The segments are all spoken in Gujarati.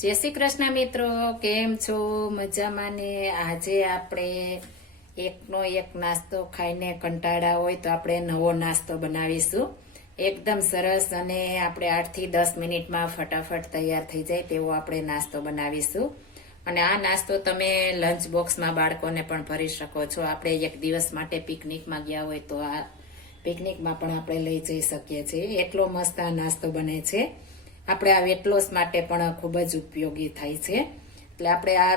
જય શ્રી કૃષ્ણ મિત્રો, કેમ છો? મજામાં ને? આજે આપણે એકનો એક નાસ્તો ખાઈને કંટાળા હોય તો આપણે નવો નાસ્તો બનાવીશું. એકદમ સરસ અને આપણે આઠથી દસ મિનિટમાં ફટાફટ તૈયાર થઈ જાય તેવો આપણે નાસ્તો બનાવીશું. અને આ નાસ્તો તમે લંચ બોક્સમાં બાળકોને પણ ભરી શકો છો. આપણે એક દિવસ માટે પિકનિકમાં ગયા હોય તો આ પિકનિકમાં પણ આપણે લઈ જઈ શકીએ છીએ. એટલો મસ્ત આ નાસ્તો બને છે. આપણે આ વેટ લોસ માટે પણ ખૂબ જ ઉપયોગી થાય છે. એટલે આપણે આ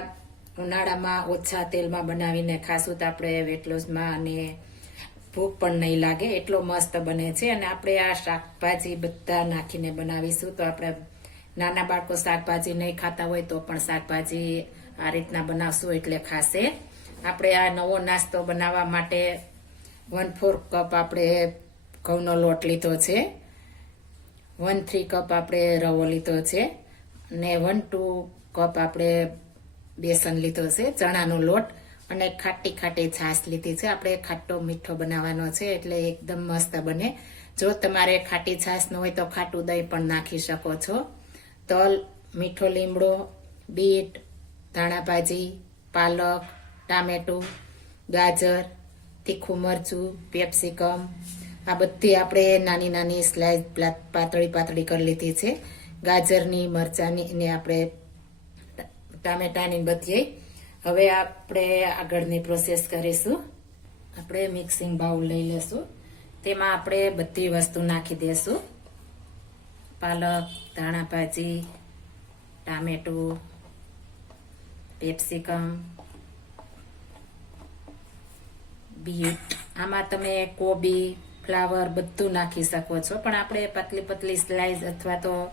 ઉનાળામાં ઓછા તેલમાં બનાવીને ખાશું તો આપણે વેટ લોસમાં અને ભૂખ પણ નહીં લાગે, એટલો મસ્ત બને છે. અને આપણે આ શાકભાજી બધા નાખીને બનાવીશું તો આપણે નાના બાળકો શાકભાજી નહીં ખાતા હોય તો પણ શાકભાજી આ રીતના બનાવશું એટલે ખાશે. આપણે આ નવો નાસ્તો બનાવવા માટે વન ફોર કપ આપણે ઘઉંનો લોટ લીધો છે. વન થ્રી કપ આપણે રવો લીધો છે અને વન ટુ કપ આપણે બેસન લીધો છે, ચણાનો લોટ અને ખાટી ખાટી છાશ લીધી છે. આપણે ખાટો મીઠો બનાવવાનો છે એટલે એકદમ મસ્ત બને. જો તમારે ખાટી છાશ ન હોય તો ખાટું દહીં પણ નાખી શકો છો. તલ, મીઠો લીમડો, બીટ, ધાણાભાજી, પાલક, ટામેટું, ગાજર, તીખું મરચું, પેપ્સિકમ આ બધી આપણે નાની નાની સ્લાઇસ પાતળી પાતળી કરી લીધી છે. ગાજરની, મરચાની ને આપણે ટામેટાની બધી. હવે આપણે આગળની પ્રોસેસ કરીશું. આપણે મિક્સિંગ બાઉલ લઈ લેશું. તેમાં આપણે બધી વસ્તુ નાખી દેશું. પાલક, ધાણાભાજી, ટામેટું, પેપ્સિકમ, બીટ. આમાં તમે કોબી ફ્લાવર બધું નાખી શકો છો. પણ આપણે પતલી પતલી સ્લાઈસ અથવા તો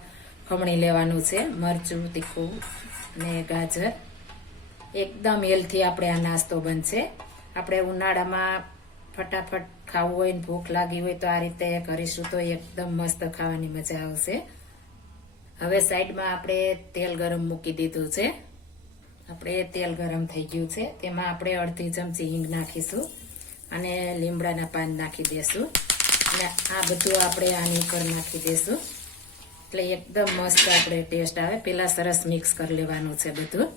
ખમણી લેવાનું છે. મરચું, તીખું ને ગાજર. એકદમ હેલ્થી આપણે આ નાસ્તો બનશે. આપણે ઉનાળામાં ફટાફટ ખાવું હોય ને ભૂખ લાગી હોય તો આ રીતે કરીશું તો એકદમ મસ્ત ખાવાની મજા આવશે. હવે સાઈડમાં આપણે તેલ ગરમ મૂકી દીધું છે. આપણે તેલ ગરમ થઈ ગયું છે. તેમાં આપણે અડધી ચમચી હિંગ નાખીશું. અને લીમડાના પાન નાખી દેશું. અને આ બધું આપણે આની ઉપર નાખી દેશું. એટલે એકદમ મસ્ત આપણે ટેસ્ટ આવે. પેલા સરસ મિક્સ કરી લેવાનું છે બધું.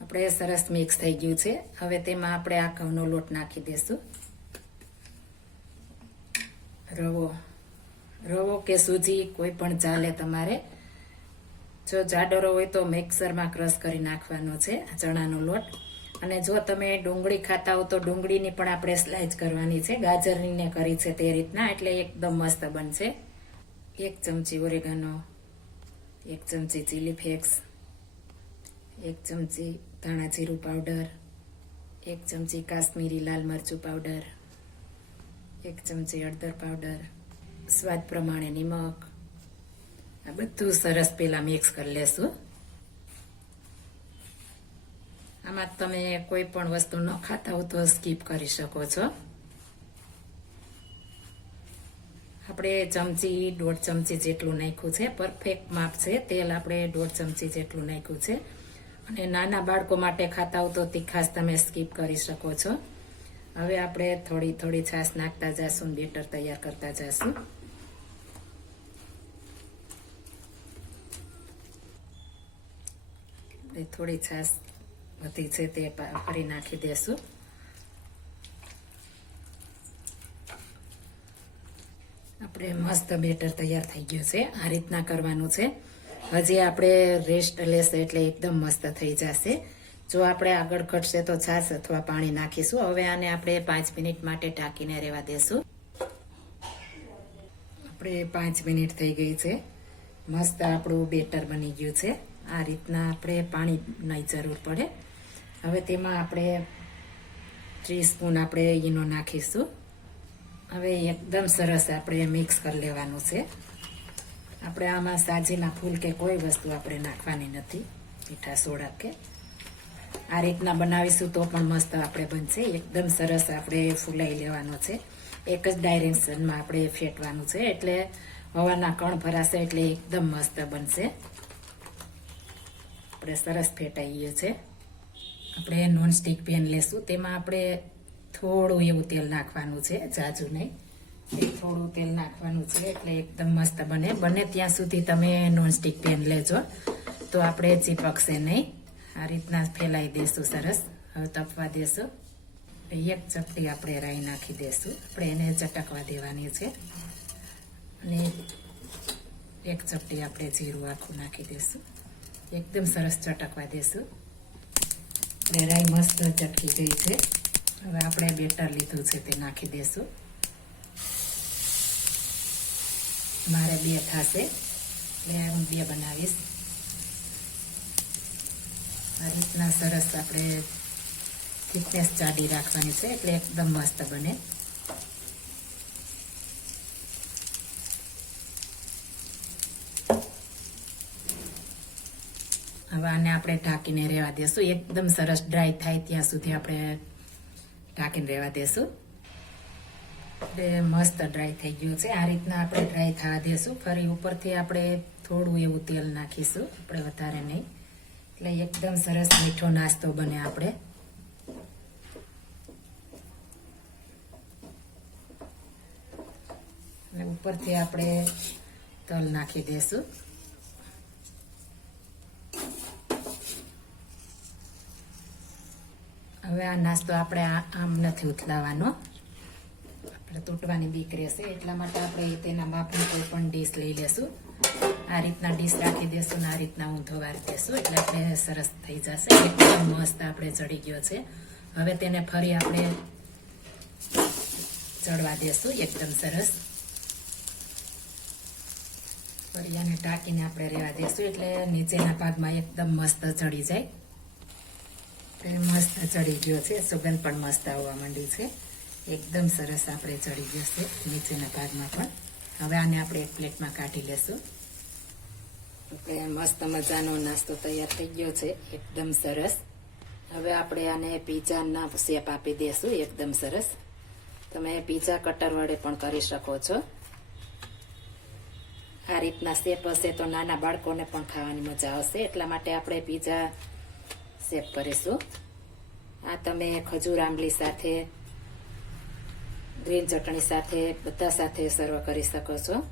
આપણે સરસ મિક્સ થઈ ગયું છે. હવે તેમાં આપણે આ ઘઉંનો લોટ નાખી દેશું. રવો. રવો કે સૂજી કોઈ પણ ચાલે તમારે. જો જાડો રવો હોય તો મિક્સરમાં ક્રશ કરી નાખવાનો છે ચણાનો લોટ. અને જો તમે ડુંગળી ખાતા હો તો ડુંગળીની પણ આપણે સ્લાઇસ કરવાની છે. ગાજરની ને કરી છે તે રીતના, એટલે એકદમ મસ્ત બનશે. એક ચમચી ઓરેગાનો, એક ચમચી ચીલી ફ્લેક્સ એક ચમચી ધાણા જીરું પાવડર એક ચમચી કાશ્મીરી લાલ મરચું પાવડર એક ચમચી હળદર પાવડર સ્વાદ પ્રમાણે નિમક. આ બધું સરસ પહેલાં મિક્સ કરી લેશું. આમાં તમે કોઈ પણ વસ્તુ ન ખાતા હો તો સ્કીપ કરી શકો છો. આપણે ચમચી, દોઢ ચમચી જેટલું નાખ્યું છે. પરફેક્ટ માપ છે. તેલ આપણે દોઢ ચમચી જેટલું નાખ્યું છે. અને નાના બાળકો માટે ખાતા હો તો તીખાસ તમે સ્કીપ કરી શકો છો. હવે આપણે થોડી થોડી છાશ નાખતા જશું બેટર તૈયાર કરતા જશું. થોડી છાશ વધી છે તે ફરી નાખી દેશું આપણે મસ્ત બેટર તૈયાર થઈ ગયું છે આ રીતના કરવાનું છે હજી આપણે રેસ્ટ લેશે એટલે એકદમ મસ્ત થઈ જશે જો આપણે આગળ ઘટશે તો છાશ અથવા પાણી નાખીશું હવે આને આપણે પાંચ મિનિટ માટે ઢાંકીને રહેવા દેશું આપણે પાંચ મિનિટ થઈ ગઈ છે મસ્ત આપણું બેટર બની ગયું છે આ રીતના આપણે પાણીની જરૂર પડે હવે તેમાં આપણે થ્રી સ્પૂન આપણે ઈનો નાખીશું. હવે એકદમ સરસ આપણે મિક્સ કરી લેવાનું છે. આપણે આમાં સાજીના ફૂલ કે કોઈ વસ્તુ આપણે નાખવાની નથી, મીઠા સોડા કે. આ રીતના બનાવીશું તો પણ મસ્ત આપણે બનશે. એકદમ સરસ આપણે ફૂલાઈ લેવાનો છે. એક જ ડાયરેક્શનમાં આપણે ફેટવાનું છે. એટલે હવાના કણ ભરાશે એટલે એકદમ મસ્ત બનશે. આપણે સરસ ફેટાઈ ગયું છે. આપણે નોનસ્ટિક પેન લેશું. તેમાં આપણે થોડું એવું તેલ નાખવાનું છે, જાજુ નહીં. થોડું તેલ નાખવાનું છે, એટલે એકદમ મસ્ત બને. બને ત્યાં સુધી તમે નોનસ્ટિક પેન લેજો. તો આપણે ચીપકશે નહીં. આ રીતના ફેલાઈ દેશું સરસ. હવે તપવા દેશું. એક ચપટી આપણે રાઈ નાખી દેશું. આપણે એને ચટકવા દેવાની છે. અને એક ચપટી આપણે જીરું આખું નાખી દેશું. એકદમ સરસ ચટકવા દેશું. એટલે રાઈ મસ્ત ચટકી ગઈ છે. હવે આપણે બેટર લીધું છે તે નાખી દેશું. મારે બે થશે. એટલે હું બે બનાવીશ. આ રીતના સરસ આપણે થિકનેસ ચાડી રાખવાની છે, એટલે એકદમ મસ્ત બને. હવે આપણે ઢાંકીને રહેવા દેશું. એકદમ સરસ ડ્રાય થાય ત્યાં સુધી આપણે ઢાંકીને રહેવા દેશું. એટલે મસ્ત ડ્રાય થઈ ગયું છે. આ રીતના આપણે ડ્રાય થવા દેશું. ફરી ઉપરથી આપણે થોડું એવું તેલ નાખીશું. આપણે વધારે નહીં. એટલે એકદમ સરસ મીઠો નાસ્તો બને આપણે. અને ઉપરથી આપણે તલ નાખી દેશું. હવે આ નાસ્તો આપણે આમ નથી ઉથલાવાનો. આપણે તૂટવાની બીક રહેશે, એટલા માટે આપણે તેના માપની કોઈ પણ ડીશ લઈ લેશું. આ રીતના ડીશ રાખી દેશું ને આ રીતના ઊંધો વારી દેશું, એટલે આપણે સરસ થઈ જશે. એકદમ મસ્ત આપણે ચડી ગયો છે. હવે તેને ફરી આપણે ચડવા દેશું, એકદમ સરસ. ફરી આને ટાંકીને આપણે રહેવા દેશું, એટલે નીચેના ભાગમાં એકદમ મસ્ત ચડી જાય. તે મસ્ત ચડી ગયો છે. સુગંધ પણ મસ્ત આવવા માંડી છે. એકદમ સરસ આપણે ચડી ગયો છે નીચેના ભાગમાં પણ. હવે આને આપણે એક પ્લેટમાં કાઢી લેશું. આપણે મસ્ત મજાનો નાસ્તો તૈયાર થઈ ગયો છે. એકદમ સરસ. હવે આપણે આને પીઝાના શેપ આપી દેશું. એકદમ સરસ. તમે પીઝા કટર વડે પણ કરી શકો છો. આ રીતના શેપ હશે તો નાના બાળકોને પણ ખાવાની મજા આવશે. એટલા માટે આપણે પીઝા શેપ કરીશું. આ તમે ખજૂર, આંબલી સાથે, ગ્રીન ચટણી સાથે, બધા સાથે સર્વ કરી શકો છો.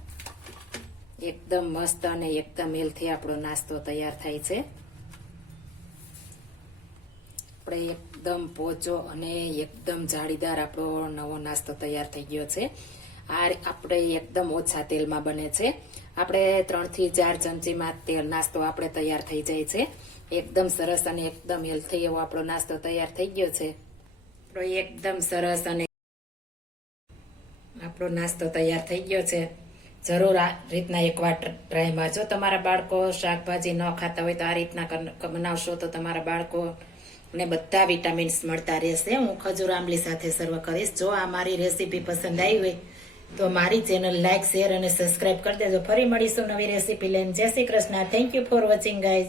એકદમ મસ્ત અને એકદમ હેલ્થી આપણો નાસ્તો તૈયાર થાય છે. આપણે એકદમ પોચો અને એકદમ જાળીદાર આપણો નવો નાસ્તો તૈયાર થઈ ગયો છે. આ આપણે એકદમ ઓછા તેલમાં બને છે. આપણે ત્રણથી ચાર ચમચીમાં તેલ નાસ્તો આપણે તૈયાર થઈ જાય છે. એકદમ સરસ અને એકદમ હેલ્થી એવો આપણો નાસ્તો તૈયાર થઈ ગયો છે. આપણો એકદમ સરસ અને આપણો નાસ્તો તૈયાર થઈ ગયો છે. જરૂર આ રીતના એકવાર ટ્રાય મારજો તમારા બાળકો શાકભાજી ન ખાતા હોય તો આ રીતના બનાવશો તો તમારા બાળકો ને બધા વિટામિન્સ મળતા રહેશે. હું ખજૂર આંબલી સાથે સર્વ કરીશ. જો આ મારી રેસીપી પસંદ આવી હોય તો મારી ચેનલ લાઇક શેર અને સબસ્ક્રાઇબ કરી દેજો. ફરી મળીશું નવી રેસીપી લઈને. જય Shri Krishna. Thank you for watching guys